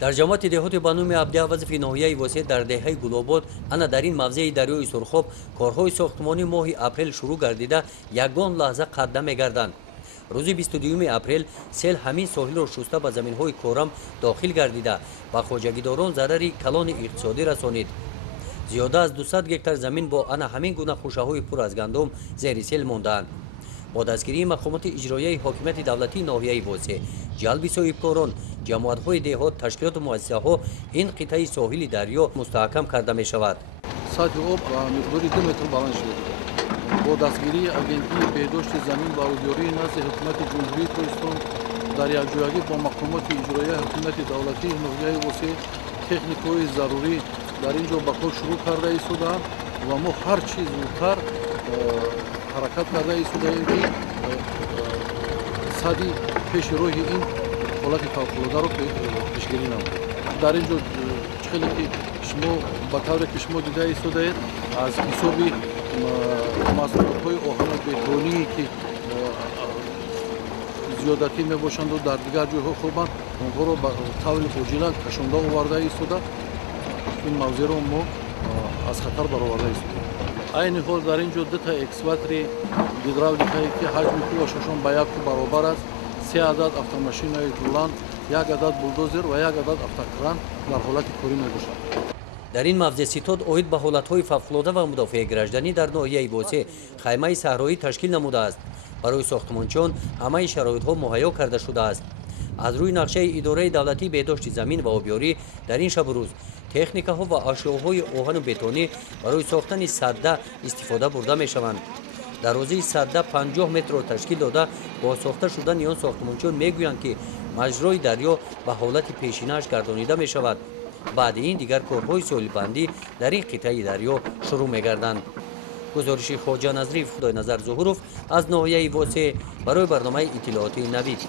дар ҷамоати деҳоти ба номи Абдия вазифи ноҳияи восеъ дар деҳаи Гулобод ана дар ин мавзеи дарёи Сурхоб корҳои сохтмонӣ моҳи апрел шурӯъ гардида ягон лаҳза қат намегарданд. рӯзи 22 апрел сел ҳамин соҳилро шуста ба заминҳои корам дохил гардида ба хоҷагидорон зарари калони иқтисодӣ расонид. зиёда аз 200 гектар замин бо ана ҳамин гуна хушаҳои пур аз гандум зери сел мондаанд. با دستگیری مقامات اجرایی حاکمیت دولتی ناحیه واسع، جلب صاحبکاران، جماعت‌های دهات، تشکیلات و مؤسسه‌ها این قطعه ساحلی دریا مستحکم کرده می‌شود. سطح آب مقداری 2 متر بلند شده. با دستگیری اگنتی بهداشت زمین و آبیاری نزد حکومت جمهوری ترکستان در یکجایی با مقامات اجرایی حکومت دولتی ناحیه واسع تکنیک‌های ضروری در اینجا به کار شروع کرده است و ما هر چیز زودتر حرکت کرده ایستادیم که صدی پیش روی این حالت فوق‌العاده رو پیشگیری نمود. در اینجا خیلی که شما به طوری که شما دیده ایستادید از حساب مصرف‌های آهن بتونی که زیادتی میباشند و در دیگر جاها خوبند اونها رو به طور عاجل کشانده آورده ایستاده این موضوع رو ما از خطر برآورده ایستادیم. این حال در اینجا دو تا اکسواتر هیدراولیکایی که حجم خودشون به یک برابر است، 3 عدد افت ماشین رولان، 1 عدد بولدوزر و 1 عدد افت کران در حالت کاری میباشند. در این موضع ستاد اوید به حالت‌های فوق‌العاده و مدافع گردشدنی در ناحیه واسع خیمه صحرایی تشکیل نموده است. برای ساختمانچیان همه شرایط‌ها مهیا کرده شده است. از روی نقشه اداره دولتی بهداشت زمین و آبیاری در این شب و روز تکنیک‌ها و اشیاءهای آهن و بتونی برای ساختن سده استفاده برده می‌شوند. درازی سده 50 متر را تشکیل داده با ساخته شدن آن ساختمانچیان میگویند که مجرای دریا به حالت پیشینه‌اش گردانیده می‌شود. بعد این دیگر کارهای ساحل‌بندی در این قطعه دریا شروع می‌گردند. گزارش خواجه نظریف خدای نظر ظهورов از ناحیه واسع برای برنامه اطلاعاتی نوید.